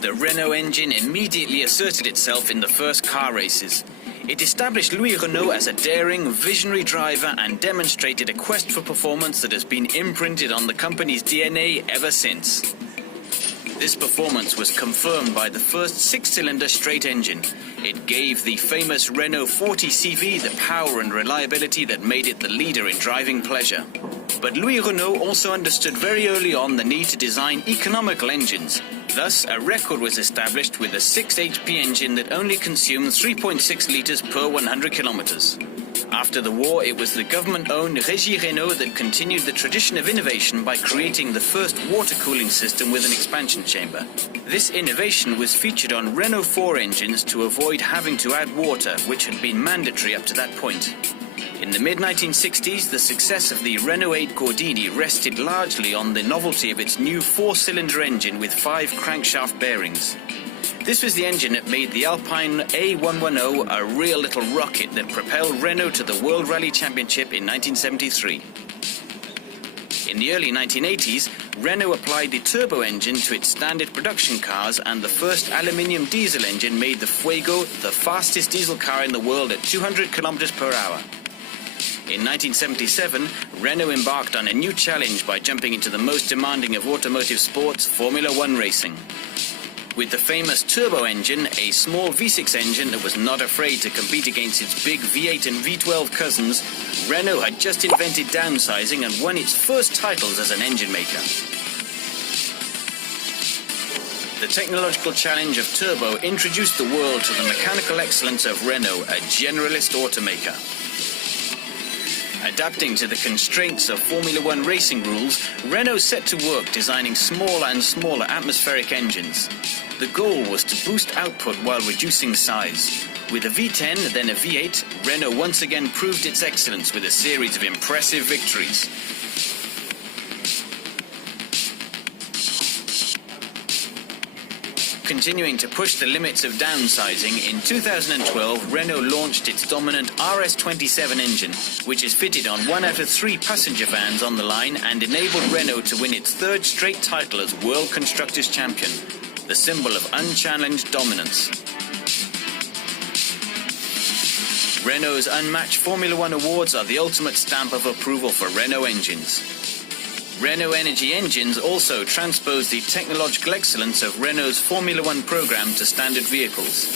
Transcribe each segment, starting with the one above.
The Renault engine immediately asserted itself in the first car races. It established Louis Renault as a daring, visionary driver and demonstrated a quest for performance that has been imprinted on the company's DNA ever since. This performance was confirmed by the first six-cylinder straight engine. It gave the famous Renault 40 CV the power and reliability that made it the leader in driving pleasure. But Louis Renault also understood very early on the need to design economical engines. Thus, a record was established with a 6 HP engine that only consumed 3.6 litres per 100 kilometers. After the war, it was the government-owned Régie Renault that continued the tradition of innovation by creating the first water cooling system with an expansion chamber. This innovation was featured on Renault 4 engines to avoid having to add water, which had been mandatory up to that point. In the mid-1960s, the success of the Renault 8 Gordini rested largely on the novelty of its new 4-cylinder engine with 5 crankshaft bearings. This was the engine that made the Alpine A110 a real little rocket that propelled Renault to the World Rally Championship in 1973. In the early 1980s, Renault applied the turbo engine to its standard production cars, and the first aluminium diesel engine made the Fuego the fastest diesel car in the world at 200 kilometers per hour. In 1977, Renault embarked on a new challenge by jumping into the most demanding of automotive sports, Formula One racing. With the famous turbo engine, a small V6 engine that was not afraid to compete against its big V8 and V12 cousins, Renault had just invented downsizing and won its first titles as an engine maker. The technological challenge of turbo introduced the world to the mechanical excellence of Renault, a generalist automaker. Adapting to the constraints of Formula One racing rules, Renault set to work designing smaller and smaller atmospheric engines. The goal was to boost output while reducing size. With a V10, then a V8, Renault once again proved its excellence with a series of impressive victories. Continuing to push the limits of downsizing, in 2012 Renault launched its dominant RS27 engine, which is fitted on 1 out of 3 passenger vans on the line and enabled Renault to win its 3rd straight title as World Constructors Champion, the symbol of unchallenged dominance. Renault's unmatched Formula One awards are the ultimate stamp of approval for Renault engines. Renault Energy engines also transpose the technological excellence of Renault's Formula One program to standard vehicles.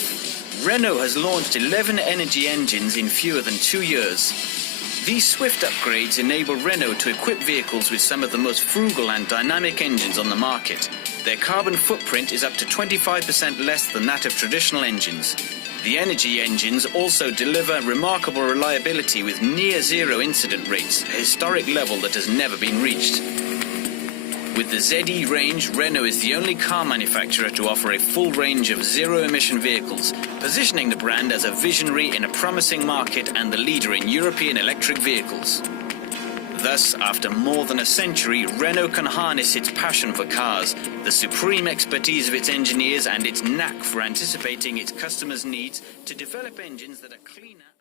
Renault has launched 11 energy engines in fewer than 2 years. These swift upgrades enable Renault to equip vehicles with some of the most frugal and dynamic engines on the market. Their carbon footprint is up to 25% less than that of traditional engines. The energy engines also deliver remarkable reliability with near-zero incident rates, a historic level that has never been reached. With the ZE range, Renault is the only car manufacturer to offer a full range of zero-emission vehicles, positioning the brand as a visionary in a promising market and the leader in European electric vehicles. Thus, after more than a century, Renault can harness its passion for cars, the supreme expertise of its engineers, and its knack for anticipating its customers' needs to develop engines that are cleaner.